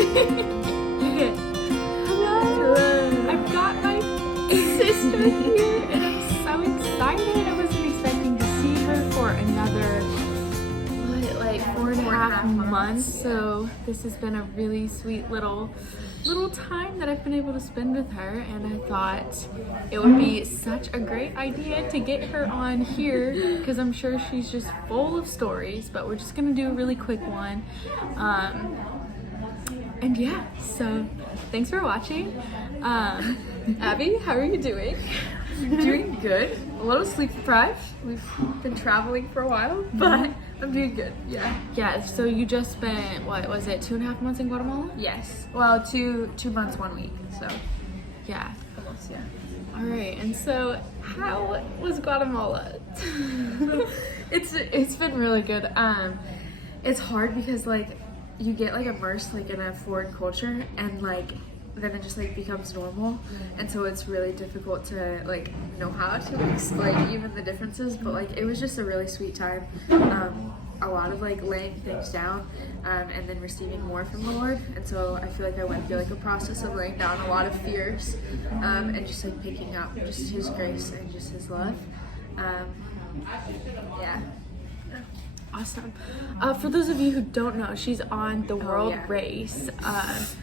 Okay. Hello. I've got my sister here, and I'm so excited. I wasn't expecting to see her for another, like 4.5 months. So this has been a really sweet little time that I've been able to spend with her, and I thought it would be such a great idea to get her on here because I'm sure she's just full of stories, but we're just gonna do a really quick one. And yeah, so thanks for watching. Abby, how are you doing? Doing good. A little sleep deprived. We've been traveling for a while, but I'm doing good. Yeah. Yeah, so you just spent, what was it, 2.5 months in Guatemala? Yes. Well, two months, 1 week. So Yeah. almost, yeah. All right, and so how was Guatemala? It's been really good. It's hard because like you get like immersed like in a foreign culture, and like then it just like becomes normal, and so it's really difficult to like know how to explain even the differences. But like it was just a really sweet time. A lot of like laying things down, and then receiving more from the Lord. And so I feel like I went through like a process of laying down a lot of fears, and just like picking up just His grace and just His love. Yeah. Awesome. For those of you who don't know, she's on the World yeah. Race,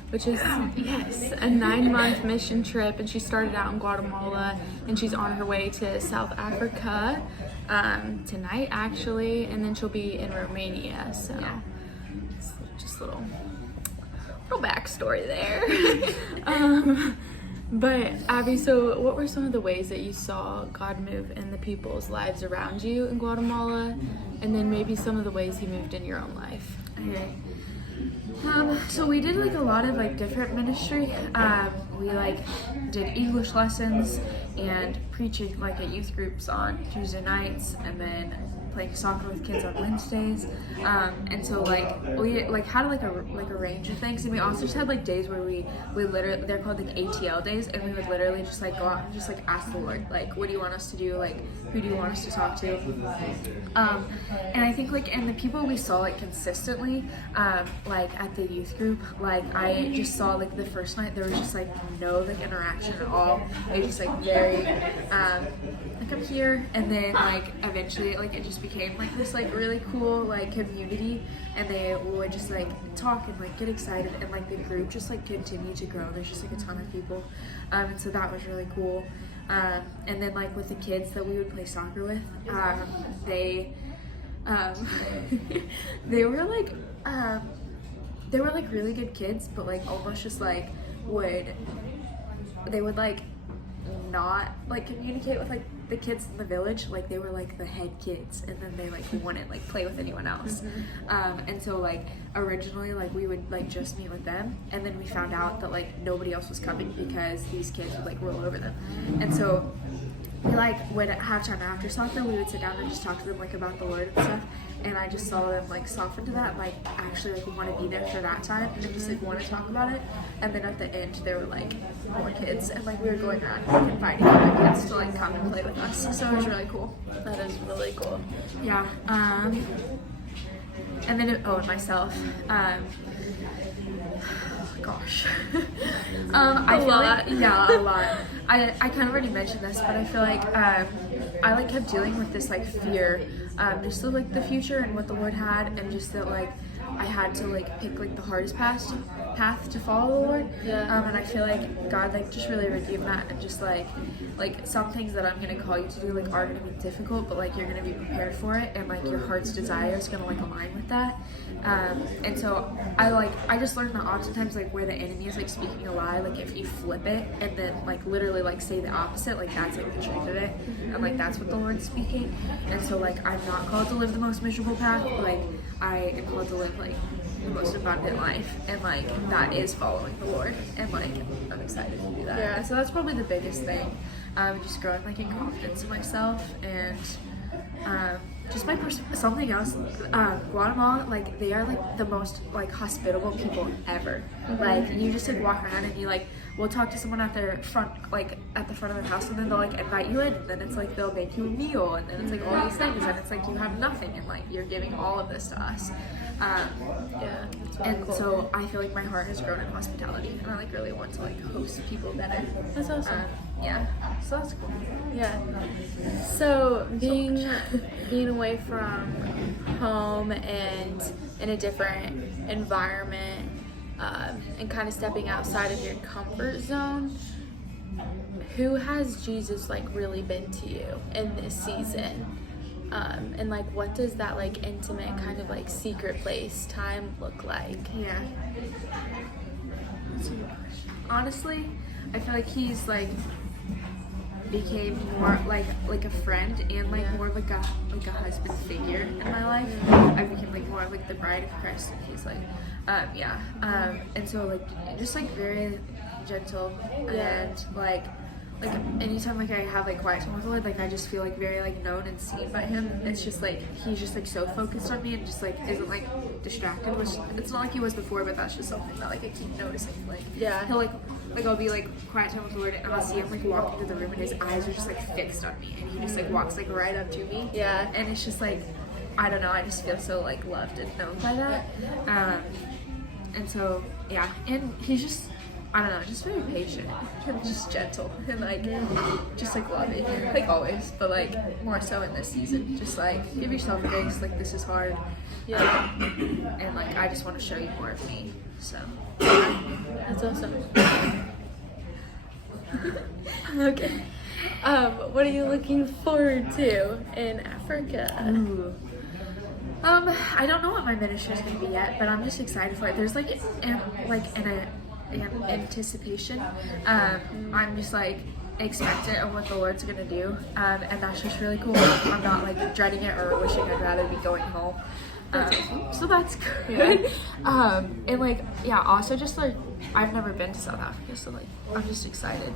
which is, yes, a 9-month mission trip, and she started out in Guatemala, and she's on her way to South Africa tonight, actually, and then she'll be in Romania, so Yeah. it's just a little backstory there. But Abby, so what were some of the ways that you saw God move in the people's lives around you in Guatemala, and then maybe some of the ways He moved in your own life? Okay. So we did like a lot of like different ministry. We like did English lessons and preaching like at youth groups on Tuesday nights, and then playing soccer with kids on Wednesdays. And so like we like had like a range of things, and we also just had like days where we literally, they're called like ATL days, and we would literally just like go out and just like ask the Lord, like, what do you want us to do, like who do you want us to talk to. And I think like, and the people we saw like consistently, like at the youth group, like I just saw like the first night there was just like no like interaction at all. It was just like very like I'm here, and then like eventually like it just became like this like really cool like community, and they would just like talk and like get excited, and like the group just like continued to grow. There's just like a ton of people, and so that was really cool. And then like with the kids that we would play soccer with, they they were like really good kids, but like almost just like they would like not like communicate with like the kids in the village. Like they were like the head kids, and then they like wouldn't like play with anyone else. And so like originally like we would like just meet with them, and then we found out that like nobody else was coming because these kids would like roll over them. And so we like would have time after soccer, we would sit down and just talk to them like about the Lord and stuff. And I just saw them like soften to that, like actually like want to be there for that time and just like want to talk about it. And then at the end there were like more kids, and like we were going around like inviting other kids to like come and play with us. So it was really cool. That is really cool. Yeah. And then and myself. Gosh. I feel like, yeah, a lot. I kind of already mentioned this, but I feel like I like kept dealing with this like fear, just of like the future and what the Lord had, and just that like I had to like pick like the hardest path to follow the Lord. Yeah. And I feel like God like just really redeemed that, and just like some things that I'm gonna call you to do like are gonna be difficult, but like you're gonna be prepared for it, and like your heart's desire is gonna like align with that. And so I just learned that oftentimes like where the enemy is like speaking a lie, like if you flip it and then like literally like say the opposite, like that's like the truth of it, and like that's what the Lord's speaking. And so like I'm not called to live the most miserable path, like I am called to live like the most abundant life, and like that is following the Lord, and like I'm excited to do that. Yeah. And so that's probably the biggest thing, just growing like in confidence in myself, and just my something else. Guatemala, like they are like the most like hospitable people ever. Like you just like walk around and you like will talk to someone at their front, like at the front of their house, and then they'll like invite you in, and then it's like they'll make you a meal, and then it's like all these things, and it's like you have nothing, and like you're giving all of this to us. Yeah, it's And so I feel like my heart has grown in hospitality, and I like really want to like host people better. That's awesome. Yeah, so that's cool. Yeah. So being away from home and in a different environment, and kind of stepping outside of your comfort zone, who has Jesus like really been to you in this season? And like what does that like intimate kind of like secret place time look like? Yeah. That's a good question. Honestly, I feel like he's like became more like a friend and like more of like a husband figure in my life. I became like more of like the bride of Christ, and he's like and so like just like very gentle and like anytime like I have like quiet time with the Lord, like I just feel like very like known and seen by him. It's just like he's just like so focused on me and just like isn't like distracted, which it's not like he was before, but that's just something that like I keep noticing. Like he'll like I'll be like quiet time with the Lord and I'll see him like walk into the room and his eyes are just like fixed on me, and he just like walks like right up to me. Yeah. And it's just like, I don't know, I just feel so like loved and known by that. And so yeah, and he's just, I don't know, just very patient and just gentle and like just like loving, like always, but like more so in this season. Just like give yourself grace, like this is hard. Yeah. And like I just want to show you more of me. So That's awesome. Okay. What are you looking forward to in Africa? Ooh. I don't know what my ministry is going to be yet, but I'm just excited for it. There's like an anticipation. I'm just like expectant of what the Lord's going to do, and that's just really cool. I'm not like dreading it or wishing I'd rather be going home. So that's good. And like also just like I've never been to South Africa, so like I'm just excited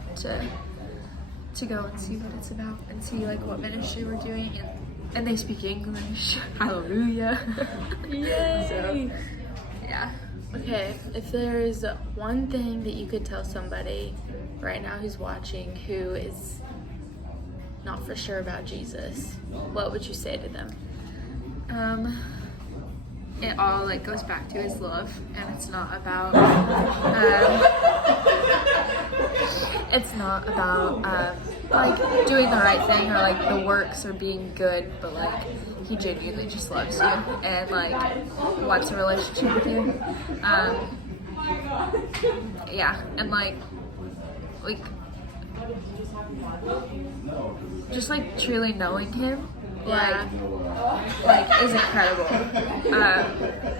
to go and see what it's about and see like what ministry we're doing, and they speak English. Hallelujah. Yay! So, yeah. Okay, if there's one thing that you could tell somebody right now who's watching who is not for sure about Jesus, what would you say to them? It all like goes back to his love, and it's not about like doing the right thing or like the works or being good, but like he genuinely just loves you and like wants a relationship with you. And like just like truly knowing him like is incredible.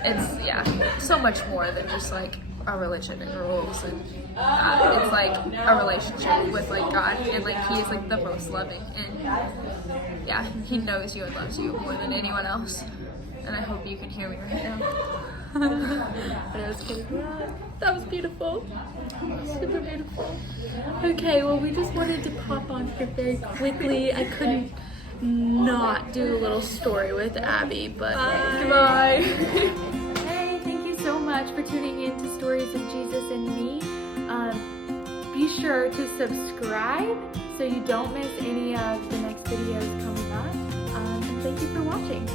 It's so much more than just like a religion and rules, and it's like a relationship with like God, and like he is like the most loving, and he knows you and loves you more than anyone else, and I hope you can hear me right now. That was beautiful. Super beautiful. Okay, well, we just wanted to pop on here very quickly. I couldn't not do a little story with Abby, but Bye. Hey, thank you so much for tuning in to Stories of Jesus and Me. Be sure to subscribe so you don't miss any of the next videos coming up. And thank you for watching.